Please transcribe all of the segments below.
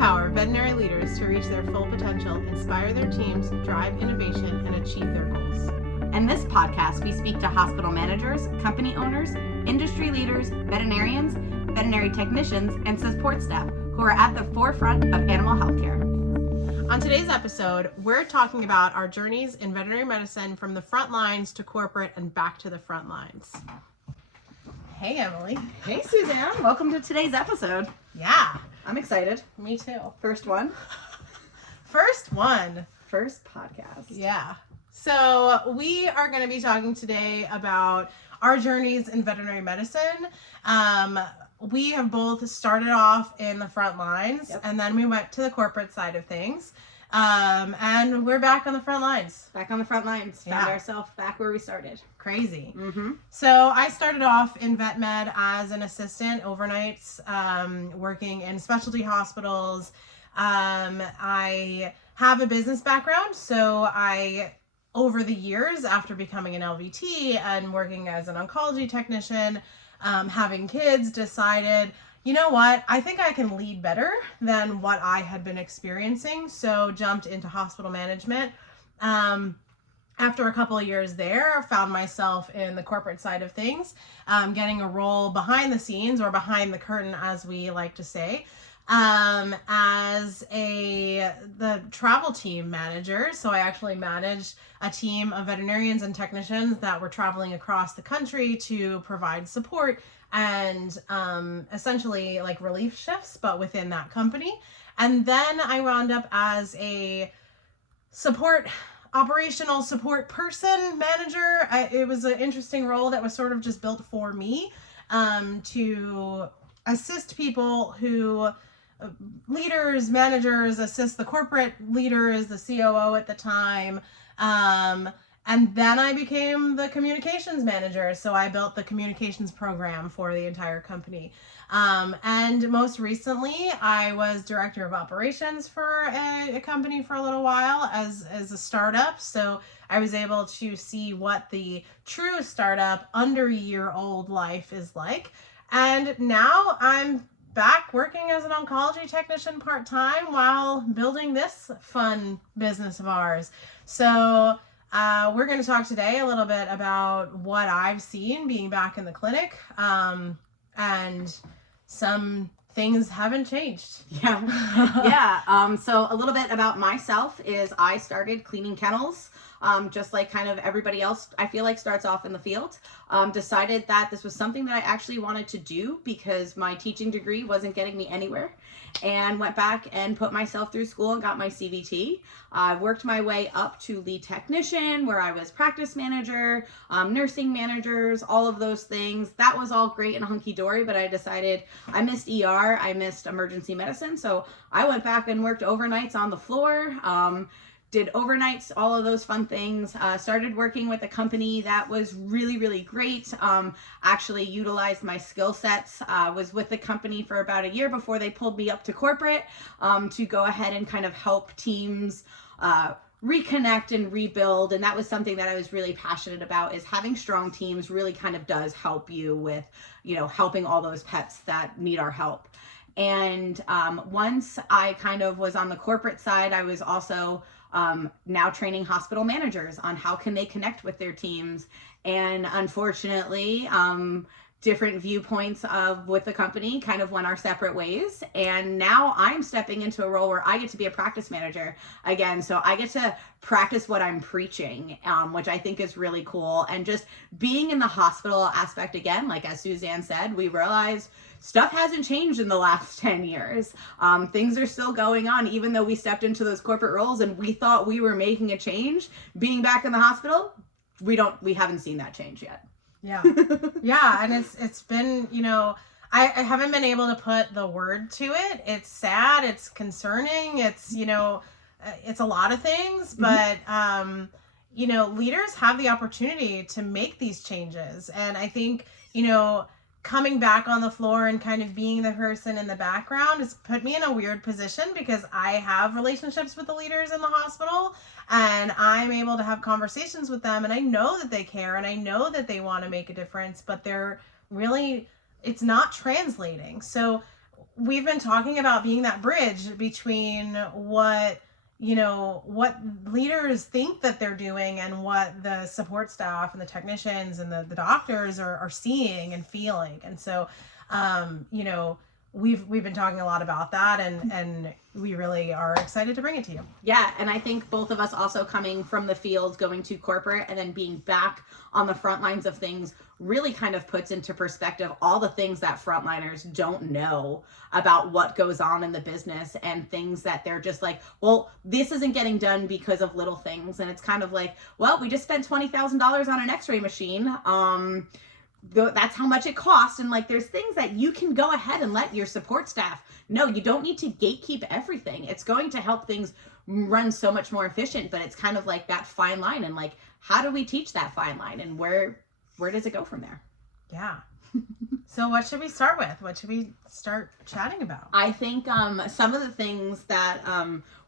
empower veterinary leaders to reach their full potential, inspire their teams, drive innovation, and achieve their goals. In this podcast, we speak to hospital managers, company owners, industry leaders, veterinarians, veterinary technicians, and support staff who are at the forefront of animal healthcare. On today's episode, we're talking about our journeys in veterinary medicine from the front lines to corporate and back to the front lines. Hey, Emily. Hey, Suzanne. Welcome to today's episode. Yeah. I'm excited. Me too. First one. First one. First podcast. Yeah. So we are going to be talking today about our journeys in veterinary medicine. We have both started off in the front lines, and then we went to the corporate side of things. And we're back on the front lines. Back on the front lines. Found ourselves back where we started. Crazy. Mm-hmm. So I started off in vet med as an assistant overnights, working in specialty hospitals. I have a business background, so over the years after becoming an LVT and working as an oncology technician, having kids, decided, you know what, I think I can lead better than what I had been experiencing. So jumped into hospital management. After a couple of years there, found myself in the corporate side of things, getting a role behind the scenes, or behind the curtain, as we like to say, as the travel team manager. So I actually managed a team of veterinarians and technicians that were traveling across the country to provide support and essentially like relief shifts, but within that company. And then I wound up as a operational support person, manager. It was an interesting role that was sort of just built for me, to assist people who, leaders, managers, assist the corporate leaders, the COO at the time. And then I became the communications manager. So I built the communications program for the entire company. And most recently, I was director of operations for a company for a little while as a startup. So I was able to see what the true startup under a year old life is like. And now I'm back working as an oncology technician part-time while building this fun business of ours. So we're going to talk today a little bit about what I've seen being back in the clinic, and some things haven't changed. Yeah. So a little bit about myself is I started cleaning kennels, just like kind of everybody else, I feel like, starts off in the field. Decided that this was something that I actually wanted to do because my teaching degree wasn't getting me anywhere, and went back and put myself through school and got my CVT. I worked my way up to lead technician, where I was practice manager, nursing managers, all of those things. That was all great and hunky-dory, but I decided I missed ER, I missed emergency medicine, so I went back and worked overnights on the floor. Did overnights, all of those fun things. Started working with a company that was really, really great. Actually utilized my skill sets. Was with the company for about a year before they pulled me up to corporate, to go ahead and kind of help teams reconnect and rebuild. And that was something that I was really passionate about, is having strong teams really kind of does help you with, helping all those pets that need our help. And once I kind of was on the corporate side, I was also now training hospital managers on how can they connect with their teams. And unfortunately, different viewpoints with the company kind of went our separate ways. And now I'm stepping into a role where I get to be a practice manager again. So I get to practice what I'm preaching, which I think is really cool. And just being in the hospital aspect again, like as Suzanne said, we realized stuff hasn't changed in the last 10 years. Things are still going on, even though we stepped into those corporate roles and we thought we were making a change. Being back in the hospital, we haven't seen that change yet. Yeah. Yeah. And it's been, I haven't been able to put the word to it. It's sad. It's concerning. It's, it's a lot of things, but, leaders have the opportunity to make these changes. And I think, coming back on the floor and kind of being the person in the background has put me in a weird position, because I have relationships with the leaders in the hospital and I'm able to have conversations with them, and I know that they care and I know that they want to make a difference, but it's not translating. So we've been talking about being that bridge between what leaders think that they're doing and what the support staff and the technicians and the doctors are seeing and feeling. And so, we've been talking a lot about that, and we really are excited to bring it to you. Yeah, and I think both of us also coming from the field, going to corporate, and then being back on the front lines of things really kind of puts into perspective all the things that frontliners don't know about what goes on in the business, and things that they're just like, well, this isn't getting done because of little things. And it's kind of like, well, we just spent $20,000 on an x-ray machine. That's how much it costs. And like, there's things that you can go ahead and let your support staff know. You don't need to gatekeep everything. It's going to help things run so much more efficient, but it's kind of like that fine line. And like, how do we teach that fine line, and where does it go from there? Yeah. So what should we start with? What should we start chatting about? I think some of the things that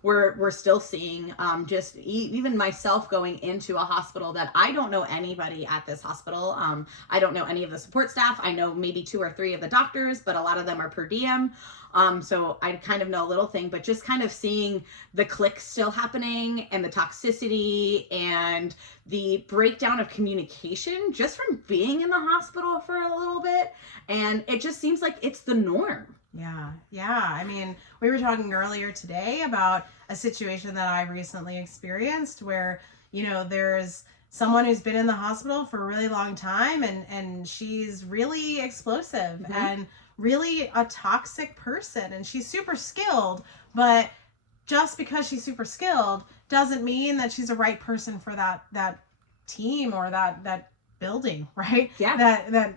we're still seeing, just even myself going into a hospital that I don't know anybody at this hospital. I don't know any of the support staff. I know maybe 2 or 3 of the doctors, but a lot of them are per diem. So I kind of know a little thing, but just kind of seeing the clicks still happening, and the toxicity and the breakdown of communication just from being in the hospital for a little bit. And it just seems like it's the norm. Yeah. I mean, we were talking earlier today about a situation that I recently experienced where, there's someone who's been in the hospital for a really long time, and she's really explosive Mm-hmm. and really a toxic person, and she's super skilled, but just because she's super skilled doesn't mean that she's the right person for that team or that building, right? Yeah. That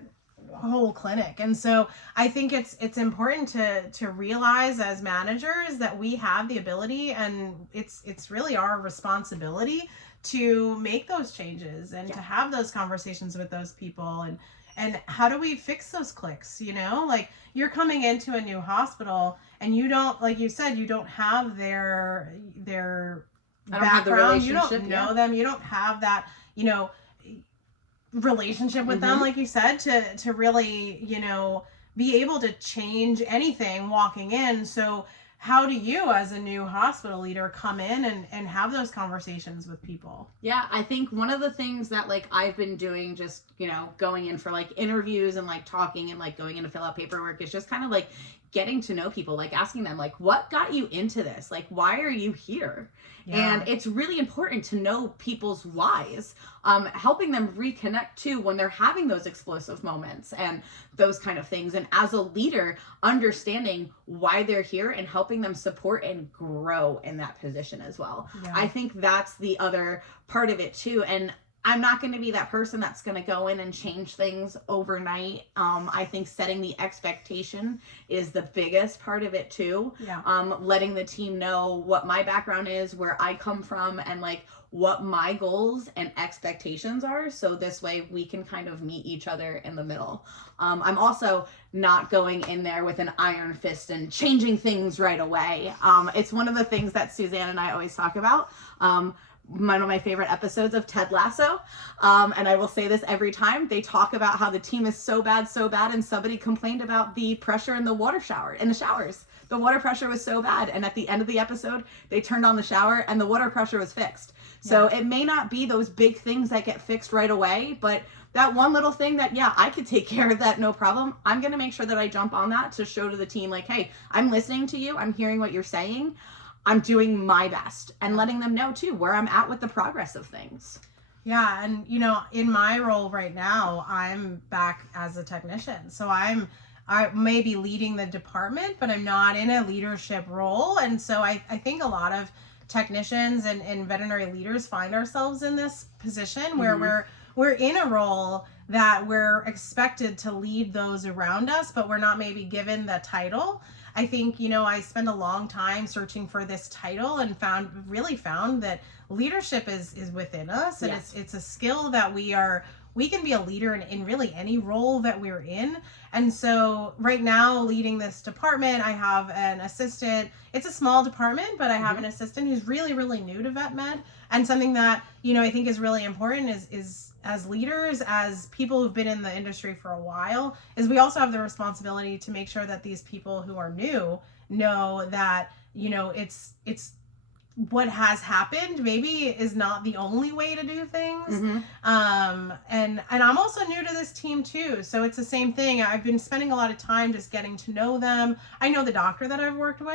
whole clinic. And so I think it's important to realize as managers that we have the ability, and it's really our responsibility to make those changes and to have those conversations with those people. And how do we fix those clicks? Like, you're coming into a new hospital and you don't, like you said, you don't have their background. You don't know them. You don't have that, relationship with them, like you said, to really, be able to change anything walking in. So how do you, as a new hospital leader, come in and have those conversations with people? Yeah, I think one of the things that like I've been doing, just, going in for like interviews and like talking and like going in to fill out paperwork, is just kind of like getting to know people, like asking them like, what got you into this? Like, why are you here? Yeah. And it's really important to know people's whys, helping them reconnect too when they're having those explosive moments and those kind of things. And as a leader, understanding why they're here and helping them support and grow in that position as well. Yeah. I think that's the other part of it too. And I'm not going to be that person that's going to go in and change things overnight. I think setting the expectation is the biggest part of it too. Yeah. Letting the team know what my background is, where I come from, and like what my goals and expectations are. So this way we can kind of meet each other in the middle. I'm also not going in there with an iron fist and changing things right away. It's one of the things that Suzanne and I always talk about. One of my favorite episodes of Ted Lasso. And I will say this every time. They talk about how the team is so bad, and somebody complained about the pressure in the showers. The water pressure was so bad. And at the end of the episode, they turned on the shower and the water pressure was fixed. So it may not be those big things that get fixed right away, but that one little thing that, I could take care of that, no problem. I'm going to make sure that I jump on that to show to the team like, hey, I'm listening to you. I'm hearing what you're saying. I'm doing my best, and letting them know too where I'm at with the progress of things. Yeah. And, in my role right now, I'm back as a technician. So I may be leading the department, but I'm not in a leadership role. And so I think a lot of technicians and veterinary leaders find ourselves in this position where we're in a role that we're expected to lead those around us, but we're not maybe given the title. I think, I spent a long time searching for this title and found that leadership is within us, and Yes. it's a skill that we can be a leader in really any role that we're in. And so right now, leading this department, I have an assistant. It's a small department, but I have an assistant who's really, really new to vet med. And something that, I think is really important is as leaders, as people who've been in the industry for a while, is we also have the responsibility to make sure that these people who are new know that, it's what has happened maybe is not the only way to do things. And I'm also new to this team too, so it's the same thing. I've been spending a lot of time just getting to know them. I know the doctor that I'm working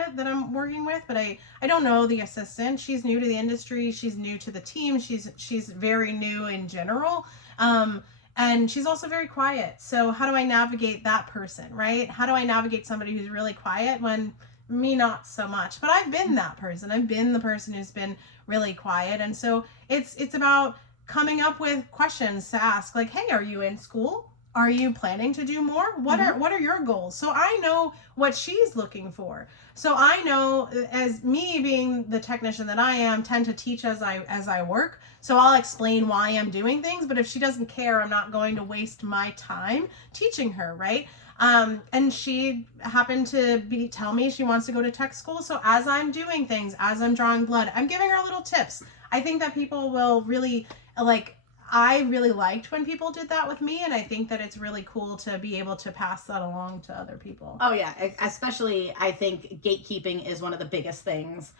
with, but I don't know the assistant. She's new to the industry, she's new to the team, she's very new in general. And she's also very quiet. So how do I navigate that person, right? How do I navigate somebody who's really quiet when me not so much? But I've been that person. I've been the person who's been really quiet. And so it's about coming up with questions to ask, like, hey, are you in school? Are you planning to do more? What are your goals? So I know what she's looking for. So I know, as me being the technician that I am, tend to teach as I work. So I'll explain why I'm doing things, but if she doesn't care, I'm not going to waste my time teaching her, right? And she happened to tell me she wants to go to tech school. So as I'm doing things, as I'm drawing blood, I'm giving her little tips. I think that people will really I really liked when people did that with me, and I think that it's really cool to be able to pass that along to other people. Oh yeah, especially I think gatekeeping is one of the biggest things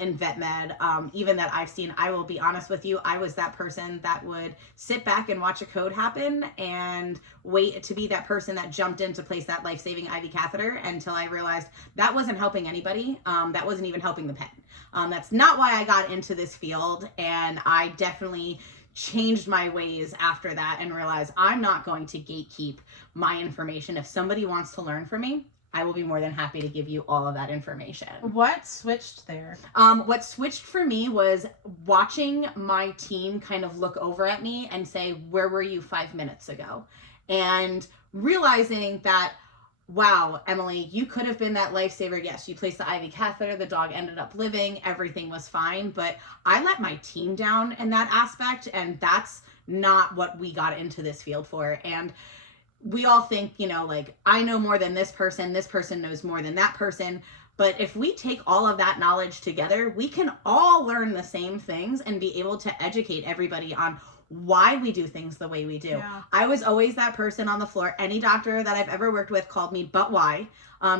in vet med, even that I've seen. I will be honest with you, I was that person that would sit back and watch a code happen and wait to be that person that jumped in to place that life-saving IV catheter until I realized that wasn't helping anybody. That wasn't even helping the pet. That's not why I got into this field, and I definitely changed my ways after that and realized I'm not going to gatekeep my information. If somebody wants to learn from me, I will be more than happy to give you all of that information. What switched there? What switched for me was watching my team kind of look over at me and say, where were you 5 minutes ago? And realizing that, wow, Emily, you could have been that lifesaver. Yes, you placed the IV catheter, the dog ended up living, everything was fine, but I let my team down in that aspect, and that's not what we got into this field for. And we all think, I know more than this person knows more than that person. But if we take all of that knowledge together, we can all learn the same things and be able to educate everybody on why we do things the way we do. Yeah. I was always that person on the floor. Any doctor that I've ever worked with called me, but why?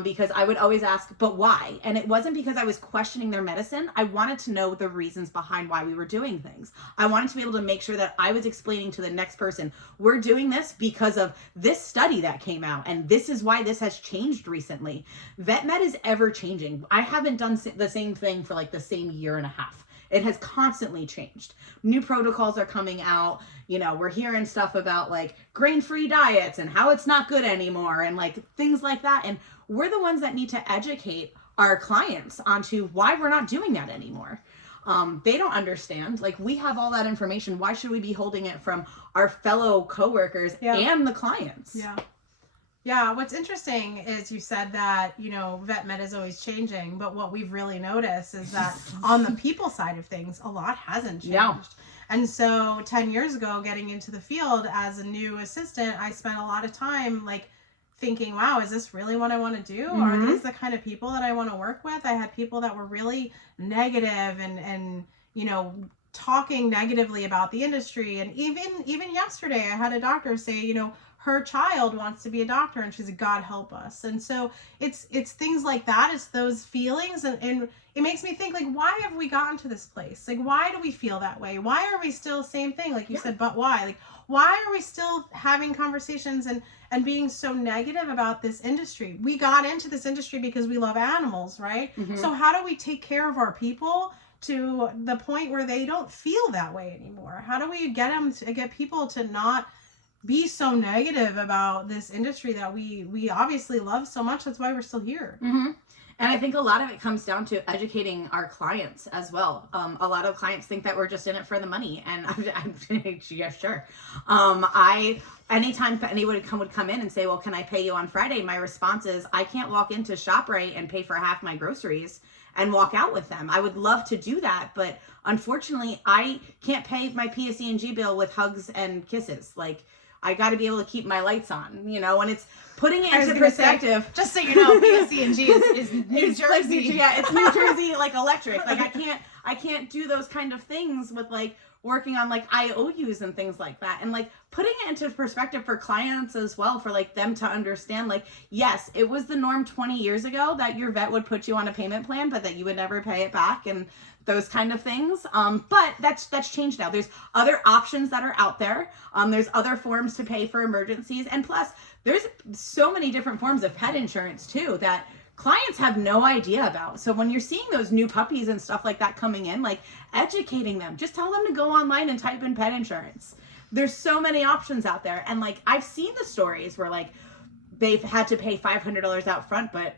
Because I would always ask, but why? And it wasn't because I was questioning their medicine. I wanted to know the reasons behind why we were doing things. I wanted to be able to make sure that I was explaining to the next person, we're doing this because of this study that came out, and this is why this has changed recently. Vet med is ever changing. I haven't done the same thing for the same year and a half. It has constantly changed. New protocols are coming out. We're hearing stuff about grain-free diets and how it's not good anymore and things like that. And we're the ones that need to educate our clients onto why we're not doing that anymore. They don't understand. We have all that information. Why should we be holding it from our fellow coworkers and the clients? Yeah. Yeah, what's interesting is you said that, vet med is always changing, but what we've really noticed is that on the people side of things, a lot hasn't changed. Yeah. And so 10 years ago, getting into the field as a new assistant, I spent a lot of time thinking, wow, is this really what I want to do? Are these the kind of people that I want to work with? I had people that were really negative and talking negatively about the industry. And even yesterday, I had a doctor say, her child wants to be a doctor, and she's like, God help us. And so it's things like that. It's those feelings, and it makes me think, why have we gotten to this place? Why do we feel that way? Why are we still same thing? You said, but why? Why are we still having conversations and being so negative about this industry? We got into this industry because we love animals, right? So how do we take care of our people to the point where they don't feel that way anymore? How do we get people to not be so negative about this industry that we obviously love so much? That's why we're still here. And I think a lot of it comes down to educating our clients as well. A lot of clients think that we're just in it for the money, and I'm yeah, sure. Anytime anyone would come in and say, well, can I pay you on Friday? My response is, I can't walk into ShopRite and pay for half my groceries and walk out with them. I would love to do that, but unfortunately I can't pay my PSE&G bill with hugs and kisses. Like, I got to be able to keep my lights on, you know, and it's putting it into perspective. Say, just so you know, PSE&G is New Jersey. Like, yeah, it's New Jersey, like electric. Like, I can't do those kind of things with like working on like IOUs and things like that, and like putting it into perspective for clients as well, for like them to understand, like, yes, it was the norm 20 years ago that your vet would put you on a payment plan, but that you would never pay it back, and those kind of things. But that's changed now. There's other options that are out there. There's other forms to pay for emergencies, and plus there's so many different forms of pet insurance too that clients have no idea about. So when you're seeing those new puppies and stuff like that coming in, like, educating them, just tell them to go online and type in pet insurance. There's so many options out there. And like, I've seen the stories where like they've had to pay $500 out front, but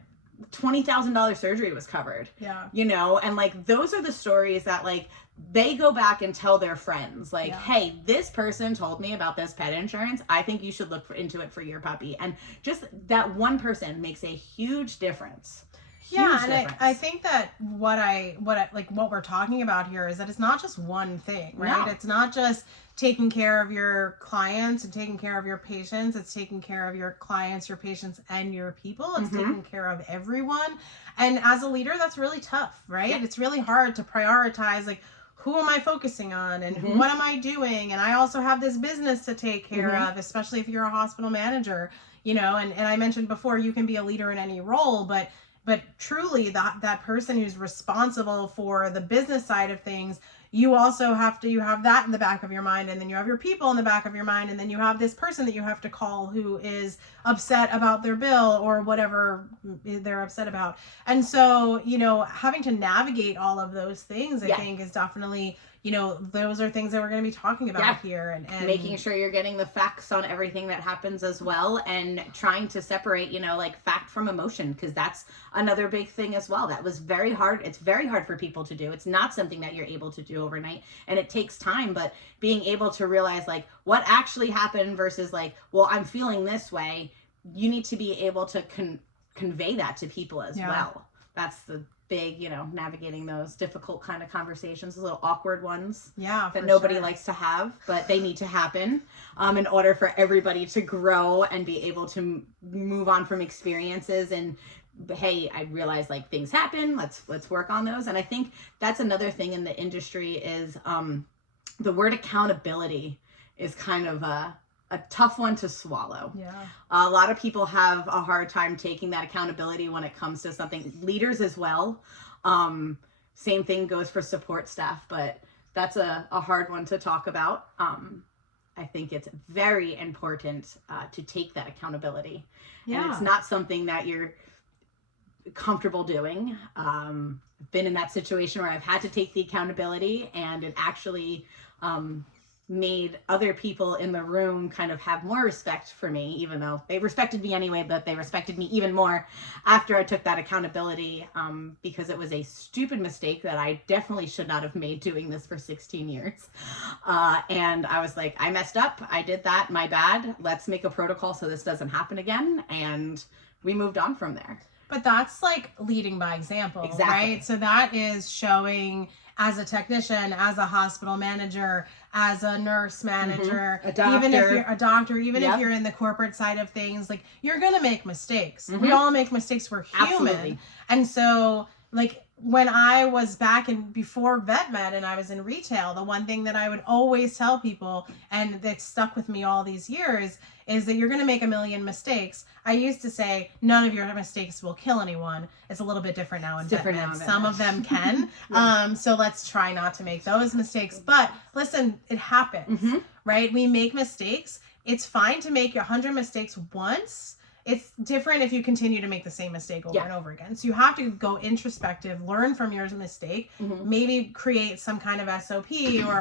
$20,000 surgery was covered. Yeah. You know, and like, those are the stories that like they go back and tell their friends, like, hey, this person told me about this pet insurance. I think you should look into it for your puppy. And just that one person makes a huge difference. I think that what we're talking about here is that it's not just one thing, right? No. It's not just taking care of your clients and taking care of your patients. It's taking care of your clients, your patients, and your people. It's taking care of everyone. And as a leader, that's really tough, right? Yeah. It's really hard to prioritize, like, who am I focusing on and what am I doing? And I also have this business to take care of, especially if you're a hospital manager, you know, and I mentioned before, you can be a leader in any role, but truly that person who's responsible for the business side of things, you also have that in the back of your mind, and then you have your people in the back of your mind, and then you have this person that you have to call who is upset about their bill or whatever they're upset about. And so, you know, having to navigate all of those things, I think, is definitely, you know, those are things that we're going to be talking about here, and making sure you're getting the facts on everything that happens as well, and trying to separate, you know, like, fact from emotion, because that's another big thing as well. That was very hard. It's very hard for people to do. It's not something that you're able to do overnight, and it takes time, but being able to realize like what actually happened versus like, well, I'm feeling this way. You need to be able to convey that to people as well. That's the big, you know, navigating those difficult kind of conversations, those little awkward ones that nobody likes to have, but they need to happen in order for everybody to grow and be able to move on from experiences. And hey, I realize like things happen, let's work on those. And I think that's another thing in the industry is the word accountability is kind of a tough one to swallow. A lot of people have a hard time taking that accountability when it comes to something. Leaders as well. Same thing goes for support staff, but that's a hard one to talk about. I think it's very important to take that accountability. And it's not something that you're comfortable doing. I've been in that situation where I've had to take the accountability, and it actually made other people in the room kind of have more respect for me, even though they respected me anyway, but they respected me even more after I took that accountability, because it was a stupid mistake that I definitely should not have made doing this for 16 years. And I was like, I messed up. I did that. My bad. Let's make a protocol so this doesn't happen again. And we moved on from there. But that's like leading by example, right? So that is showing as a technician, as a hospital manager, as a nurse manager, even if you're a doctor, even if you're in the corporate side of things, like, you're going to make mistakes. We all make mistakes. We're human. Absolutely. And so, like, when I was back before VetMed and I was in retail, the one thing that I would always tell people, and that stuck with me all these years, is that you're going to make a million mistakes. I used to say, none of your mistakes will kill anyone. It's a little bit different now in VetMed. Some of them can. So let's try not to make those mistakes. But listen, it happens, right? We make mistakes. It's fine to make 100 mistakes once. It's different if you continue to make the same mistake over and over again. So you have to go introspective, learn from your mistake, maybe create some kind of SOP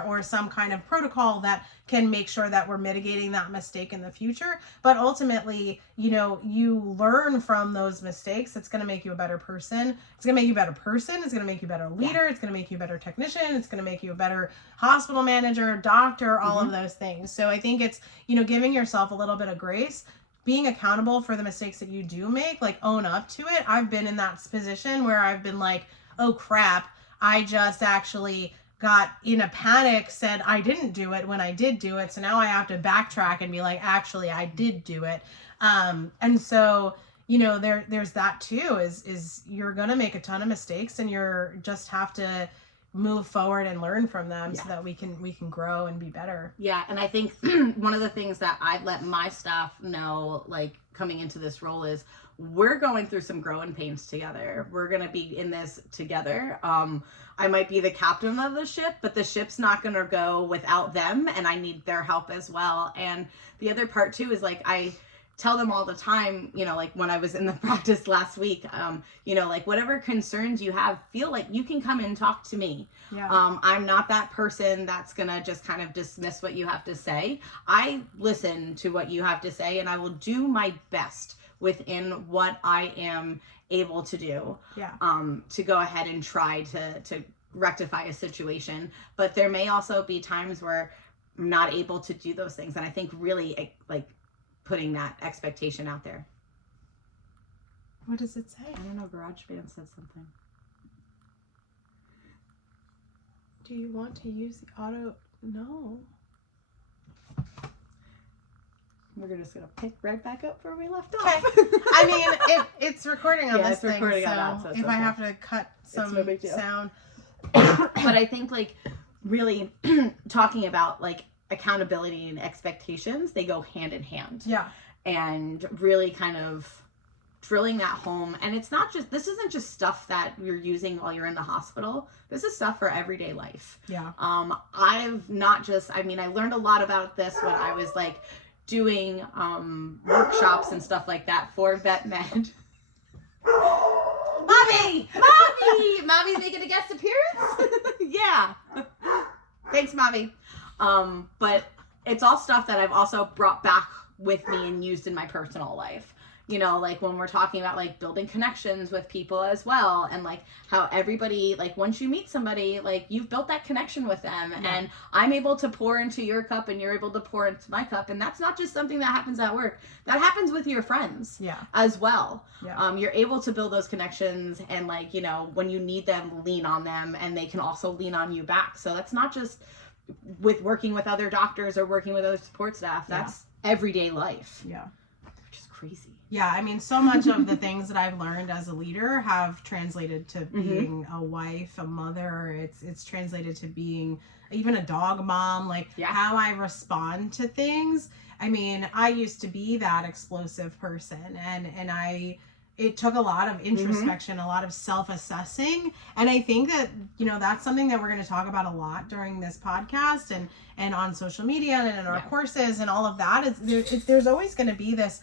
or some kind of protocol that can make sure that we're mitigating that mistake in the future. But ultimately, you know, you learn from those mistakes. It's going to make you a better person. It's going to make you a better person. It's going to make you a better leader. It's going to make you a better technician. It's going to make you a better hospital manager, doctor, all of those things. So I think it's, you know, giving yourself a little bit of grace, being accountable for the mistakes that you do make, like, own up to it. I've been in that position where I've been like, oh crap, I just actually got in a panic, said I didn't do it when I did do it. So now I have to backtrack and be like, actually, I did do it. And so, there's that too, is you're going to make a ton of mistakes, and you're just have to move forward and learn from them so that we can grow and be better. Yeah. And I think one of the things that I've let my staff know, like coming into this role, is we're going through some growing pains together. We're going to be in this together. I might be the captain of the ship, but the ship's not going to go without them, and I need their help as well. And the other part too is, like, I tell them all the time, like when I was in the practice last week, like whatever concerns you have, feel like you can come and talk to me. Yeah. I'm not that person that's gonna just kind of dismiss what you have to say. I listen to what you have to say, and I will do my best within what I am able to do. Yeah. To go ahead and try to rectify a situation. But there may also be times where I'm not able to do those things. And I think really, like, putting that expectation out there. What does it say? I don't know. GarageBand said something. Do you want to use the auto? No. We're just gonna pick right back up where we left Okay. off. I mean, it's recording on Yeah, this it's thing, recording so on that, so it's if I okay. have to cut some no big deal. sound. But I think, like, really talking about, like, accountability and expectations, they go hand in hand. Yeah. And really kind of drilling that home. And it's not just, this isn't just stuff that you're using while you're in the hospital. This is stuff for everyday life. Yeah. I've not just, I mean, I learned a lot about this when I was, like, doing workshops and stuff like that for vet med. Mommy! Mommy's making a guest appearance? Yeah. Thanks, Mommy. But it's all stuff that I've also brought back with me and used in my personal life. Like when we're talking about, like, building connections with people as well, and like how everybody, like, once you meet somebody, like, you've built that connection with them, and I'm able to pour into your cup and you're able to pour into my cup. And that's not just something that happens at work. That happens with your friends as well. Yeah. You're able to build those connections, and, like, when you need them, lean on them, and they can also lean on you back. So that's not just with working with other doctors or working with other support staff. That's everyday life. Yeah. Which is crazy. Yeah, I mean, so much of the things that I've learned as a leader have translated to being a wife, a mother. It's translated to being even a dog mom, like how I respond to things. I mean, I used to be that explosive person, and it took a lot of introspection, a lot of self-assessing. And I think that, that's something that we're going to talk about a lot during this podcast and on social media and in our courses and all of that. There's always going to be this,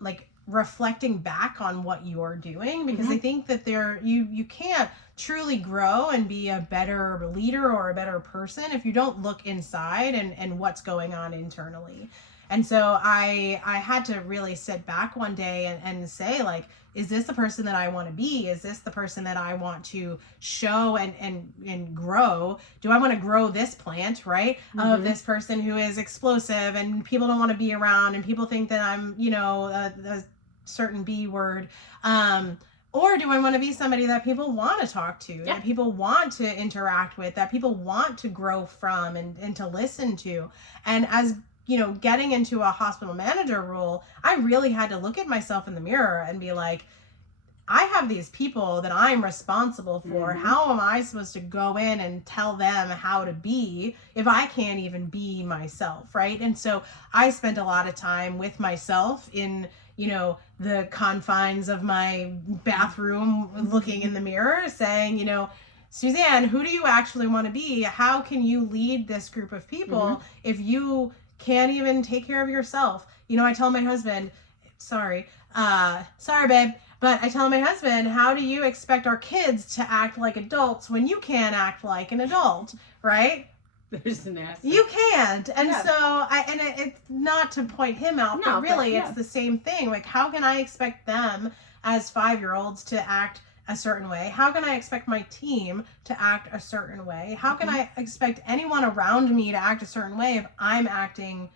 like, reflecting back on what you're doing, because I think that you can't truly grow and be a better leader or a better person if you don't look inside and what's going on internally. And so I had to really sit back one day and say, like, is this the person that I want to be? Is this the person that I want to show and grow? Do I want to grow this plant, right? Of this person who is explosive and people don't want to be around and people think that I'm, a certain B word. Or do I want to be somebody that people want to talk to, that people want to interact with, that people want to grow from and to listen to? And as getting into a hospital manager role, I really had to look at myself in the mirror and be like, I have these people that I'm responsible for. How am I supposed to go in and tell them how to be if I can't even be myself, right? And so I spent a lot of time with myself in, the confines of my bathroom, looking in the mirror, saying, Suzanne, who do you actually want to be? How can you lead this group of people if you can't even take care of yourself? I tell my husband, sorry babe, but I tell my husband, how do you expect our kids to act like adults when you can't act like an adult, right? There's an answer. You can't. And so it's not to point him out, but really it's the same thing. Like, how can I expect them as 5-year-olds to act a certain way? How can I expect my team to act a certain way? How can I expect anyone around me to act a certain way if I'm acting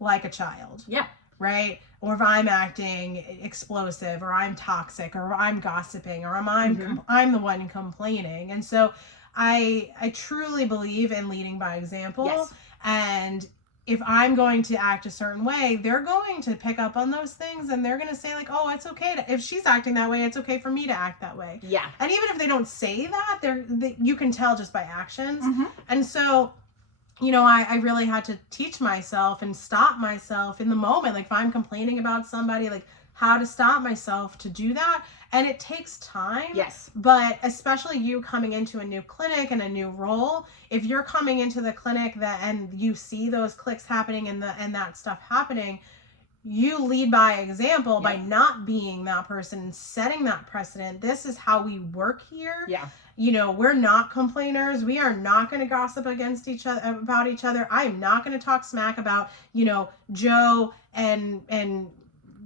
like a child? Yeah. right? Or if I'm acting explosive, or I'm toxic, or I'm gossiping, or I'm the one complaining. And so I truly believe in leading by example. Yes. And if I'm going to act a certain way, they're going to pick up on those things, and they're going to say like, oh, it's okay if she's acting that way, it's okay for me to act that way. Yeah. And even if they don't say that, you can tell just by actions. Mm-hmm. And so, I really had to teach myself and stop myself in the moment. Like if I'm complaining about somebody, like how to stop myself to do that. And it takes time. Yes. But especially you coming into a new clinic and a new role, if you're coming into the clinic and you see those clicks happening and that stuff happening, you lead by example. Yep. By not being that person and setting that precedent. This is how we work here. Yeah. We're not complainers. We are not going to gossip against each other about each other. I am not going to talk smack about, Joe and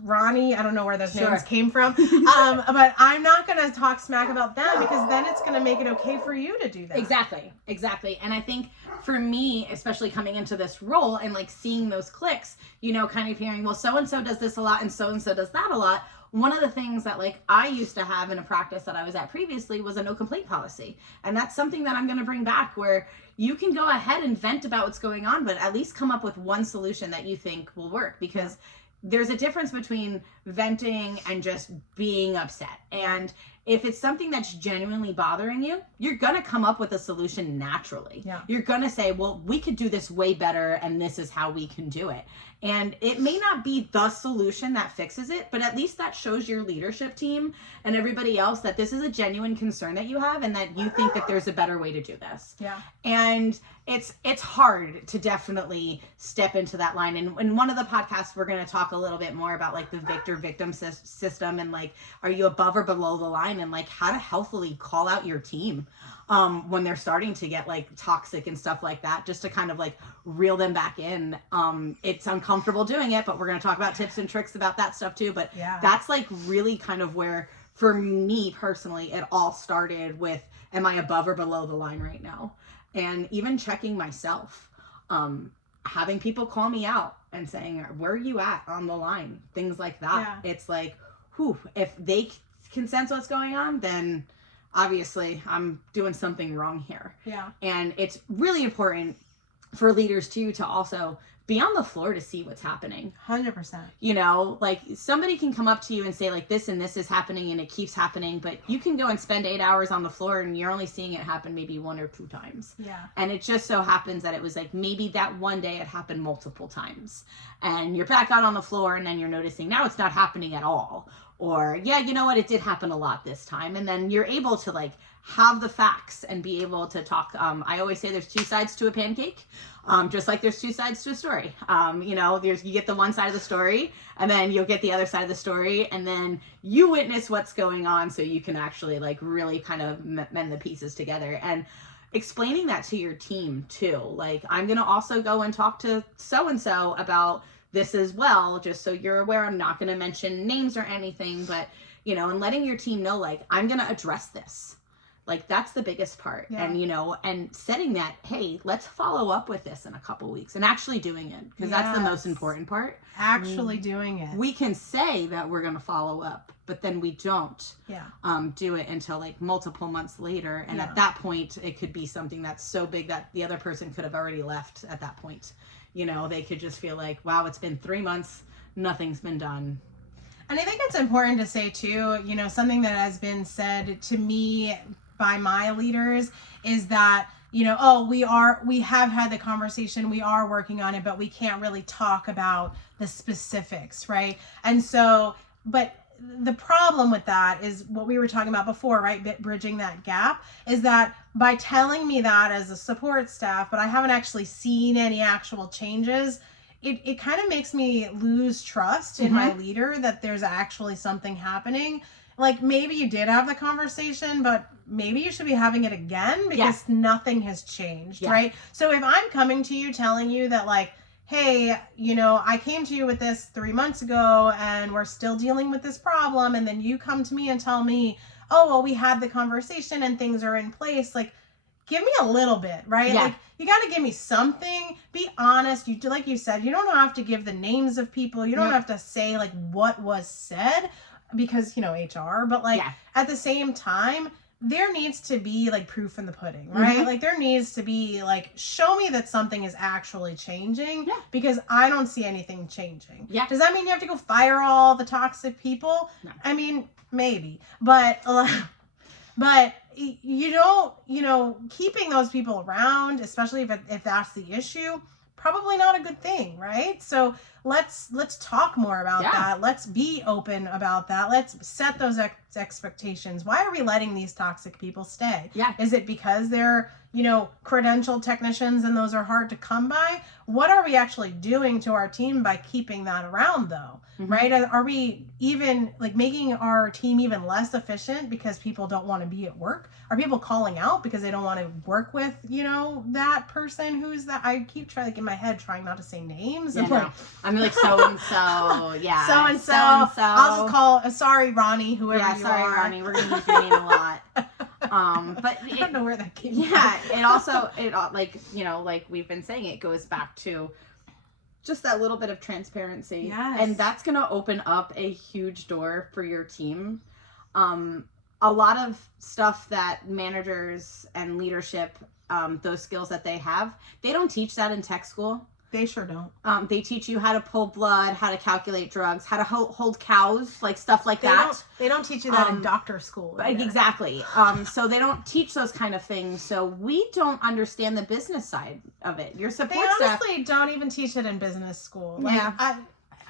Ronnie. I don't know where those names came from. But I'm not going to talk smack about them, because then it's going to make it okay for you to do that. Exactly. And I think for me, especially coming into this role and like seeing those clicks, kind of hearing, well, so-and-so does this a lot and so-and-so does that a lot. One of the things that like I used to have in a practice that I was at previously was a no complaint policy. And that's something that I'm going to bring back, where you can go ahead and vent about what's going on, but at least come up with one solution that you think will work, because there's a difference between venting and just being upset. And if it's something that's genuinely bothering you, you're going to come up with a solution naturally. Yeah. You're going to say, well, we could do this way better, and this is how we can do it. And it may not be the solution that fixes it, but at least that shows your leadership team and everybody else that this is a genuine concern that you have, and that you think that there's a better way to do this. Yeah. And it's hard to definitely step into that line. And in one of the podcasts, we're going to talk a little bit more about like the victim system, and like, are you above or below the line, and like how to healthily call out your team when they're starting to get like toxic and stuff like that, just to kind of like reel them back in. It's uncomfortable doing it, but we're going to talk about tips and tricks about that stuff too. But that's like really kind of where, for me personally, it all started with, am I above or below the line right now? And even checking myself, having people call me out and saying, where are you at on the line? Things like that. Yeah. It's like, if they can sense what's going on, then obviously I'm doing something wrong here. Yeah. And it's really important for leaders too, to also be on the floor to see what's happening. 100%. Like somebody can come up to you and say like, this and this is happening and it keeps happening, but you can go and spend 8 hours on the floor and you're only seeing it happen maybe 1 or 2 times. Yeah. And it just so happens that it was like, maybe that one day it happened multiple times, and you're back out on the floor and then you're noticing now it's not happening at all. Or, yeah, you know what, it did happen a lot this time. And then you're able to like have the facts and be able to talk. I always say there's 2 sides to a pancake, just like there's 2 sides to a story. You get the one side of the story, and then you'll get the other side of the story, and then you witness what's going on, so you can actually like really kind of mend the pieces together. And explaining that to your team too. Like, I'm going to also go and talk to so-and-so about this as well, just so you're aware. I'm not going to mention names or anything, but, and letting your team know, like, I'm going to address this. Like, that's the biggest part. Yeah. And, and setting that, hey, let's follow up with this in a couple weeks, and actually doing it, because that's the most important part. Actually doing it. We can say that we're going to follow up, but then we don't do it until like multiple months later. And at that point, it could be something that's so big that the other person could have already left at that point. They could just feel like, wow, it's been 3 months, nothing's been done. And I think it's important to say too, something that has been said to me by my leaders is that, we have had the conversation, we are working on it, but we can't really talk about the specifics, right? And so, but the problem with that is what we were talking about before, right? Bridging that gap is that by telling me that as a support staff, but I haven't actually seen any actual changes, it kind of makes me lose trust in my leader that there's actually something happening. Like, maybe you did have the conversation, but maybe you should be having it again, because nothing has changed, right? So if I'm coming to you telling you that, like, hey, I came to you with this 3 months ago and we're still dealing with this problem, and then you come to me and tell me, oh, well, we had the conversation and things are in place, like, give me a little bit, right? Like, you got to give me something, be honest. You do, like you said, you don't have to give the names of people. You don't Yep. have to say like what was said because, HR, but like Yeah. at the same time, there needs to be like proof in the pudding, right? Mhm. Like there needs to be like, show me that something is actually changing Yeah. because I don't see anything changing. Yeah. Does that mean you have to go fire all the toxic people? No. I mean, maybe, but you don't, keeping those people around, especially if that's the issue, probably not a good thing, right? So let's talk more about Yeah. that. Let's be open about that. Let's set those expectations. Why are we letting these toxic people stay? Yeah. Is it because they're, credentialed technicians and those are hard to come by? What are we actually doing to our team by keeping that around though? Mhm. Right? Are we even like making our team even less efficient because people don't want to be at work? Are people calling out because they don't want to work with, that person who's that? I keep trying, like in my head, trying not to say names. Yeah, And no. like, I'm like so-and-so. Yeah. so-and-so. I'll just call, sorry, Ronnie, whoever Yeah, you sorry, are. Ronnie. We're going to use your name a lot. But I don't know where that came yeah, from. it also, like we've been saying, it goes back to just that little bit of transparency. Yes. And that's going to open up a huge door for your team. A lot of stuff that managers and leadership, those skills that they have, they don't teach that in tech school. They sure don't. They teach you how to pull blood, how to calculate drugs, how to hold cows, like stuff like that. They don't teach you that in Um, doctor school. either. Exactly. So they don't teach those kind of things. So we don't understand the business side of it. Your They support staff. honestly don't even teach it in business school. Like, Yeah.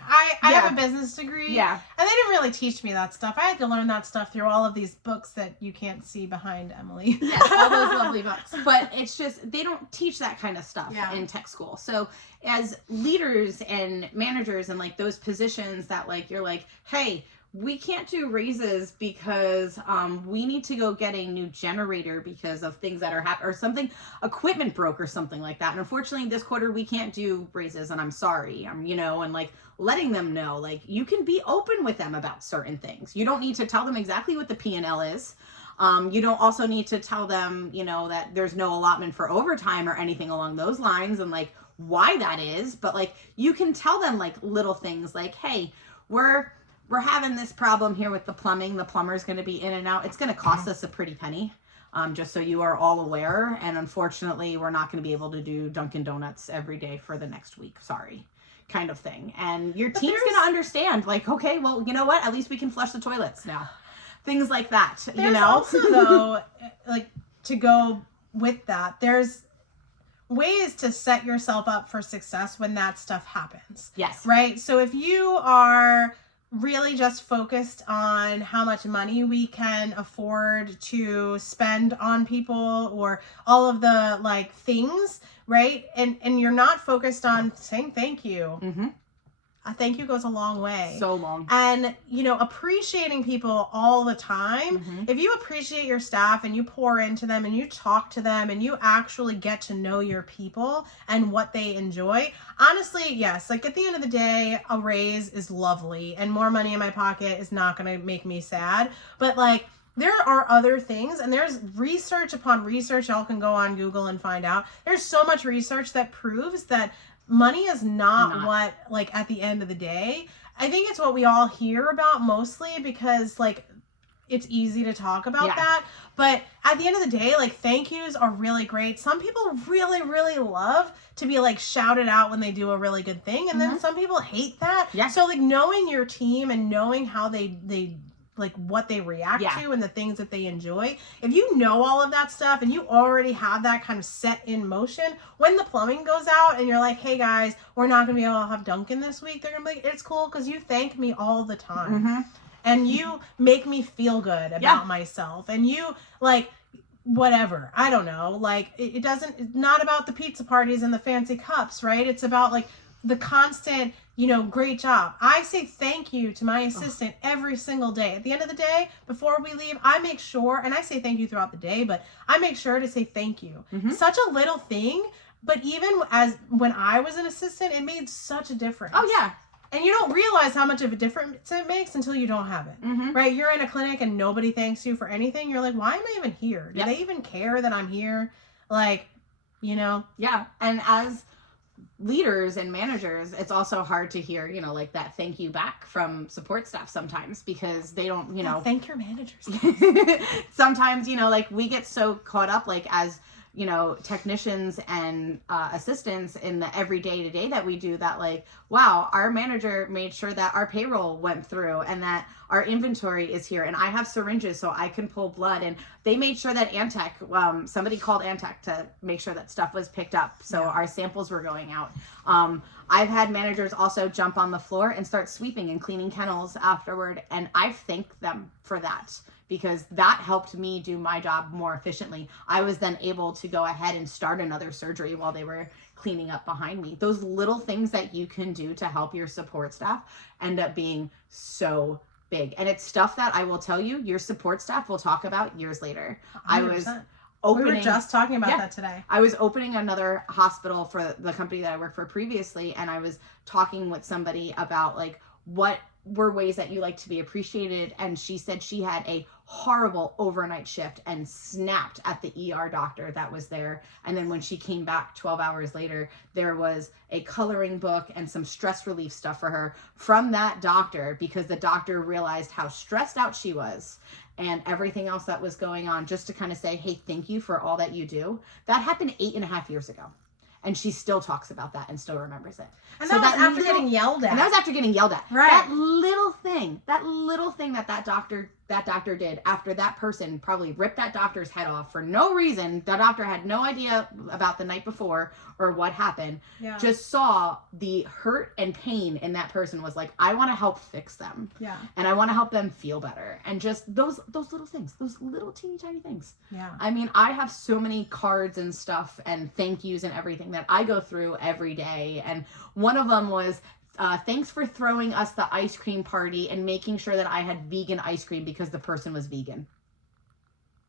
I Yeah. have a business degree. Yeah. And they didn't really teach me that stuff. I had to learn that stuff through all of these books that you can't see behind Emily. Yes, all those lovely books. But it's just, they don't teach that kind of stuff Yeah. in tech school. So as leaders and managers and like those positions that like, you're like, hey, we can't do raises because we need to go get a new generator because of things that are happening or something, equipment broke or something like that. And unfortunately this quarter we can't do raises and I'm sorry. And like letting them know, like you can be open with them about certain things. You don't need to tell them exactly what the P&L is. You don't also need to tell them, that there's no allotment for overtime or anything along those lines and like why that is. But like you can tell them like little things like, hey, we're having this problem here with the plumbing. The plumber's going to be in and out. It's going to cost us a pretty penny, just so you are all aware. And unfortunately, we're not going to be able to do Dunkin' Donuts every day for the next week. Sorry, kind of thing. And your But team's going to understand, like, okay, well, you know what? At least we can flush the toilets now. Things like that, There's also, though, like, to go with that, there's ways to set yourself up for success when that stuff happens. Yes. Right? So if you are really just focused on how much money we can afford to spend on people or all of the like things, right? And you're not focused on saying thank you. Mm-hmm. A thank you goes a long way. So long. And, appreciating people all the time. Mm-hmm. If you appreciate your staff and you pour into them and you talk to them and you actually get to know your people and what they enjoy, honestly, yes, like at the end of the day, a raise is lovely and more money in my pocket is not going to make me sad. But like, there are other things, and there's research upon research. Y'all can go on Google and find out. There's so much research that proves that money is not what, like, at the end of the day. I think it's what we all hear about mostly because, like, it's easy to talk about that. But at the end of the day, like, thank yous are really great. Some people really, really love to be, like, shouted out when they do a really good thing. And then some people hate that. Yeah. So, like, knowing your team and knowing how they like what they react to and the things that they enjoy. If you know all of that stuff and you already have that kind of set in motion, when the plumbing goes out and you're like, hey guys, we're not gonna be able to have Dunkin' this week, they're gonna be like, it's cool because you thank me all the time. Mm-hmm. And you make me feel good about myself. And you like whatever. I don't know. Like it's not about the pizza parties and the fancy cups, right? It's about like the constant, great job. I say thank you to my assistant every single day. At the end of the day, before we leave, I make sure, and I say thank you throughout the day, but I make sure to say thank you. Mm-hmm. Such a little thing, but even as when I was an assistant, it made such a difference. Oh, yeah. And you don't realize how much of a difference it makes until you don't have it. Mm-hmm. Right? You're in a clinic and nobody thanks you for anything. You're like, why am I even here? Do Yep. they even care that I'm here? Like, Yeah. And as leaders and managers, it's also hard to hear, you know, like that thank you back from support staff sometimes, because they don't, you know, thank your managers. Sometimes, you know, like we get so caught up, like as, you know, technicians and assistants in the everyday to day that we do, that like, wow, our manager made sure that our payroll went through and that our inventory is here and I have syringes so I can pull blood, and they made sure that Antec, somebody called Antec to make sure that stuff was picked up, so our samples were going out. I've had managers also jump on the floor and start sweeping and cleaning kennels afterward, and I thank them for that, because that helped me do my job more efficiently. I was then able to go ahead and start another surgery while they were cleaning up behind me. Those little things that you can do to help your support staff end up being so big. And it's stuff that I will tell you, your support staff will talk about years later. 100%. We were just talking about that today. I was opening another hospital for the company that I worked for previously, and I was talking with somebody about like what were ways that you like to be appreciated, and she said she had a horrible overnight shift and snapped at the ER doctor that was there, and then when she came back 12 hours later, there was a coloring book and some stress relief stuff for her from that doctor, because the doctor realized how stressed out she was and everything else that was going on, just to kind of say, hey, thank you for all that you do. That happened 8.5 years ago. And she still talks about that and still remembers it. And so that was after getting yelled at. And that was after getting yelled at. Right. That little thing that doctor did after that person probably ripped that doctor's head off for no reason. The doctor had no idea about the night before or what happened. Yeah. Just saw the hurt and pain in that person, was like, I want to help fix them. Yeah. And I want to help them feel better. And just those little things, those little teeny tiny things. Yeah. I mean, I have so many cards and stuff and thank yous and everything that I go through every day. And one of them was, thanks for throwing us the ice cream party and making sure that I had vegan ice cream because the person was vegan.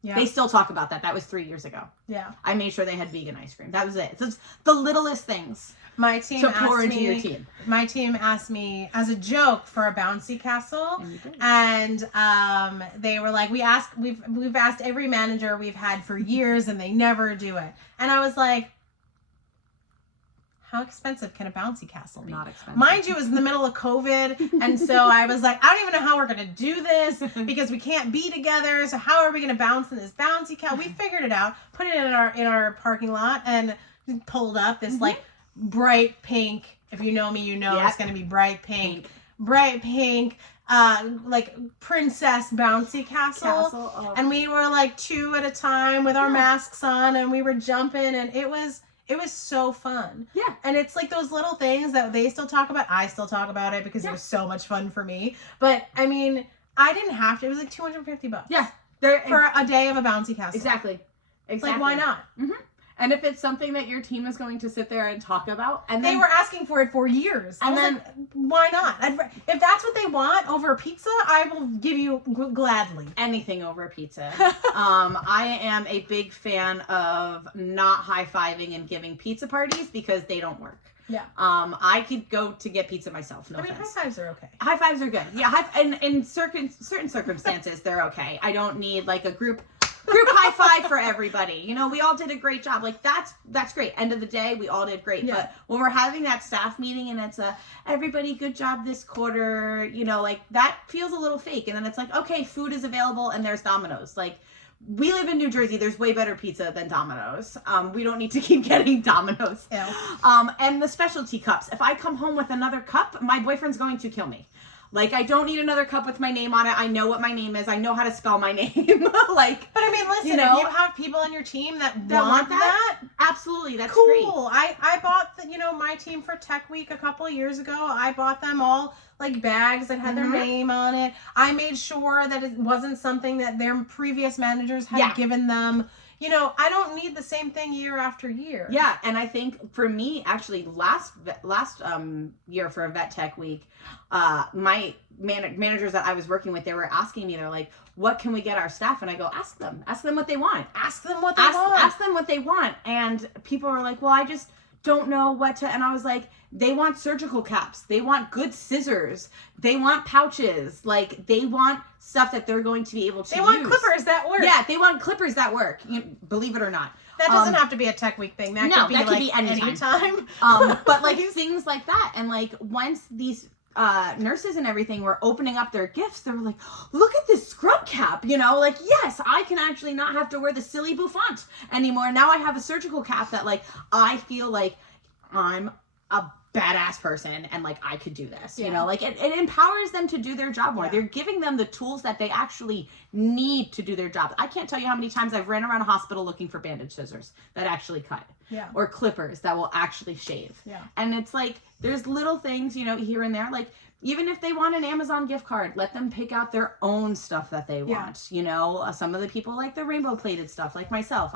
Yeah. They still talk about that. That was 3 years ago. Yeah. I made sure they had vegan ice cream. That was it. So it's the littlest things. My team to pour into your team. My team asked me as a joke for a bouncy castle, and they were like, we've asked every manager we've had for years, and they never do it. And I was like, how expensive can a bouncy castle be? Not expensive. Mind you, it was in the middle of COVID, and so I was like, I don't even know how we're going to do this, because we can't be together, so how are we going to bounce in this bouncy castle? We figured it out, put it in our parking lot, and pulled up this, like, bright pink, if you know me, you know it's going to be bright pink. Bright pink, like, princess bouncy castle. Oh. And we were, like, 2 at a time with our masks on, and we were jumping, and it was so fun. Yeah. And it's like those little things that they still talk about. I still talk about it because it was so much fun for me. But I mean, I didn't have to. It was like $250. Yeah. For a day of a bouncy castle. Exactly. Like, why not? Mm-hmm. And if it's something that your team is going to sit there and talk about, and they were asking for it for years, and then why not? If that's what they want over pizza, I will give you gladly anything over pizza. I am a big fan of not high-fiving and giving pizza parties because they don't work. Yeah. I could go to get pizza myself. No offense. High fives are okay. High fives are good. Yeah. In certain circumstances, they're okay. I don't need like a group high five for everybody. You know, we all did a great job. Like that's great. End of the day, we all did great. Yeah. But when we're having that staff meeting and it's everybody good job this quarter, you know, like that feels a little fake. And then it's like, okay, food is available and there's Domino's. Like, we live in New Jersey. There's way better pizza than Domino's. We don't need to keep getting Domino's. Yeah. And the specialty cups. If I come home with another cup, my boyfriend's going to kill me. Like, I don't need another cup with my name on it. I know what my name is. I know how to spell my name. Like, but I mean, listen, you know, if you have people on your team that want that, absolutely, that's cool. Great. I bought my team for Tech Week a couple of years ago. I bought them all like bags that had their name on it. I made sure that it wasn't something that their previous managers had given them. You know, I don't need the same thing year after year. Yeah, and I think for me, actually, last year for Vet Tech Week, my managers that I was working with, they were asking me, they're like, what can we get our staff? And I go, ask them what they want. Ask them what they want. Ask them what they want. And people were like, well, I just don't know what to, and I was like, they want surgical caps. They want good scissors. They want pouches. Like, they want stuff that they're going to be able to use. They want clippers that work. Yeah, they want clippers that work. Believe it or not. That doesn't have to be a tech week thing. That could be that like could be anytime. anytime. But like things like that. And like once these nurses and everything were opening up their gifts, they were like, look at this scrub cap, you know, like, yes, I can actually not have to wear the silly bouffant anymore. Now I have a surgical cap that like, I feel like I'm a badass person and like I could do this, you know, like it empowers them to do their job more. They're giving them the tools that they actually need to do their job. I can't tell you how many times I've ran around a hospital looking for bandage scissors that actually cut, or clippers that will actually shave. And it's like there's little things, you know, here and there, like even if they want an Amazon gift card, let them pick out their own stuff that they want. You know, some of the people like the rainbow plated stuff, like myself.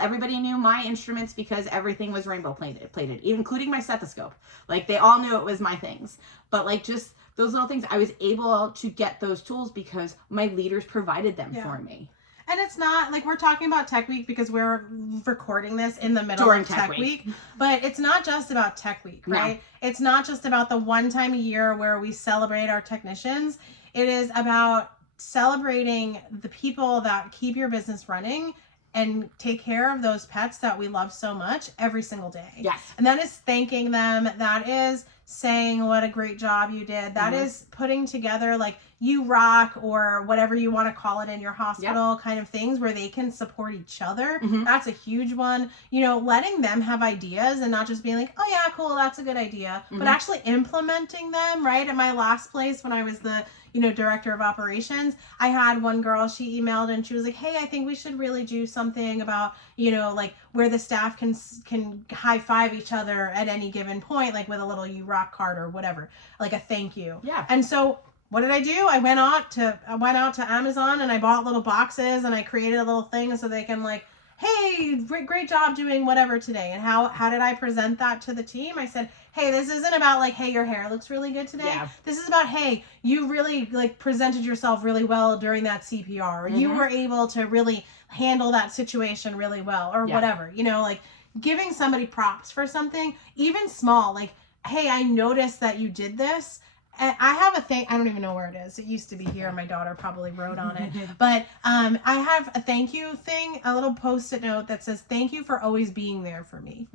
Everybody knew my instruments because everything was rainbow plated, including my stethoscope. Like they all knew it was my things. But like just those little things, I was able to get those tools because my leaders provided them for me. And it's not like we're talking about Tech Week because we're recording this in the middle of Tech Week. But it's not just about Tech Week, right? No. It's not just about the one time a year where we celebrate our technicians. It is about celebrating the people that keep your business running and take care of those pets that we love so much every single day. Yes. And that is thanking them. That is saying what a great job you did. That is putting together like you rock or whatever you want to call it in your hospital kind of things where they can support each other. That's a huge one. You know, letting them have ideas and not just being like, oh yeah, cool, that's a good idea, but actually implementing them, right? At my last place when I was the director of operations, I had one girl, she emailed and she was like, hey, I think we should really do something about, like where the staff can high five each other at any given point, like with a little you rock card or whatever, like a thank you. Yeah. And so what did I do? I went out to Amazon and I bought little boxes and I created a little thing so they can like, hey, great job doing whatever today. And how did I present that to the team? I said, hey, this isn't about like, hey, your hair looks really good today. This is about, hey, you really like presented yourself really well during that CPR. Or you were able to really handle that situation really well or whatever, like giving somebody props for something, even small, like, hey, I noticed that you did this. And I have a thing, I don't even know where it is. It used to be here. My daughter probably wrote on it. But I have a thank you thing, a little Post-it note that says, thank you for always being there for me.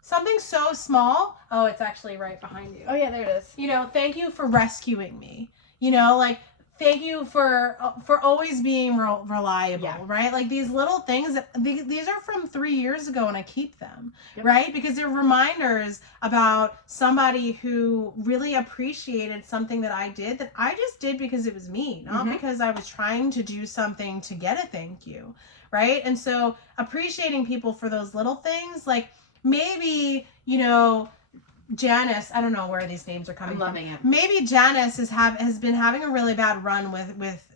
Something so small. Oh, it's actually right behind you. Oh, yeah, there it is. Thank you for rescuing me. Like, thank you for always being reliable, right? Like these little things, these are from 3 years ago and I keep them, right? Because they're reminders about somebody who really appreciated something that I did that I just did because it was me, not because I was trying to do something to get a thank you, right? And so appreciating people for those little things, like maybe, Janice, I don't know where these names are coming from. I'm loving it. Maybe Janice has been having a really bad run with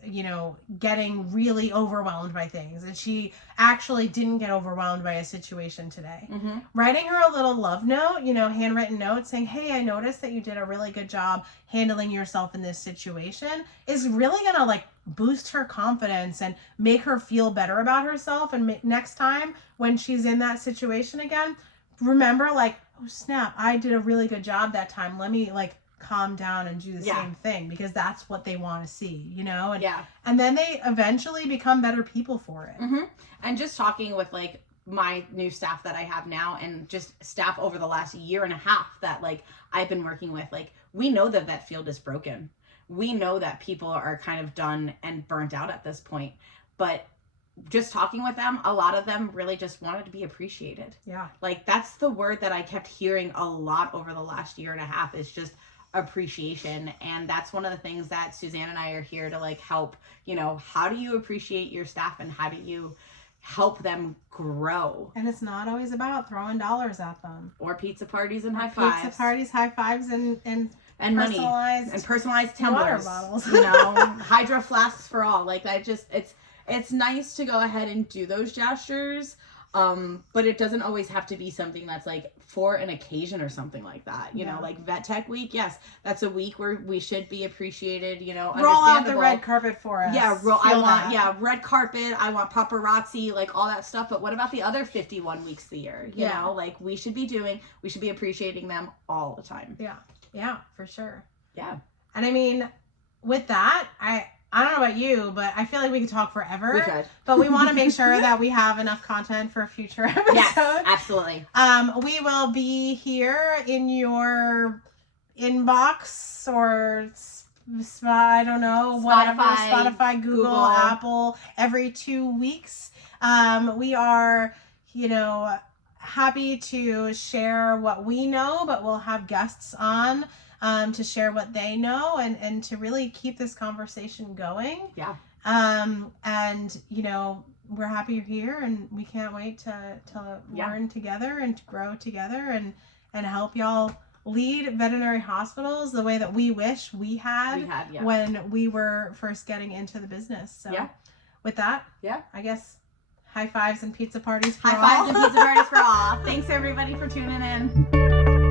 getting really overwhelmed by things, and she actually didn't get overwhelmed by a situation today. Writing her a little love note, handwritten note saying, hey, I noticed that you did a really good job handling yourself in this situation is really gonna like boost her confidence and make her feel better about herself. And next time when she's in that situation again, remember like, oh snap, I did a really good job that time. Let me like calm down and do the same thing, because that's what they want to see, and then they eventually become better people for it. And just talking with like my new staff that I have now and just staff over the last year and a half that like I've been working with, like we know that that field is broken. We know that people are kind of done and burnt out at this point, but just talking with them, a lot of them really just wanted to be appreciated. Like that's the word that I kept hearing a lot over the last year and a half is just appreciation. And that's one of the things that Suzanne and I are here to like help, how do you appreciate your staff and how do you help them grow? And it's not always about throwing dollars at them. Or pizza parties and high fives. Pizza parties, high fives, and money. And personalized tumblers. Water bottles. Hydro flasks for all. Like that just, it's nice to go ahead and do those gestures, but it doesn't always have to be something that's like for an occasion or something like that. Like Vet Tech Week, yes, that's a week where we should be appreciated. Roll out the red carpet for us. Yeah, red carpet. I want paparazzi, like all that stuff. But what about the other 51 weeks of the year? You know, like we should be appreciating them all the time. Yeah, for sure. Yeah, and I mean, with that, I don't know about you, but I feel like we could talk forever. We could. But we want to make sure that we have enough content for future episodes. Yes, absolutely. We will be here in your inbox or I don't know, whatever, Spotify, Google, Apple, every 2 weeks. We are, happy to share what we know, but we'll have guests on to share what they know and to really keep this conversation going. Yeah. And, we're happy you're here, and we can't wait to learn together and to grow together and help y'all lead veterinary hospitals the way that we wish we had when we were first getting into the business. So with that, I guess high fives and pizza parties for all. High fives and pizza parties for all. Thanks everybody for tuning in.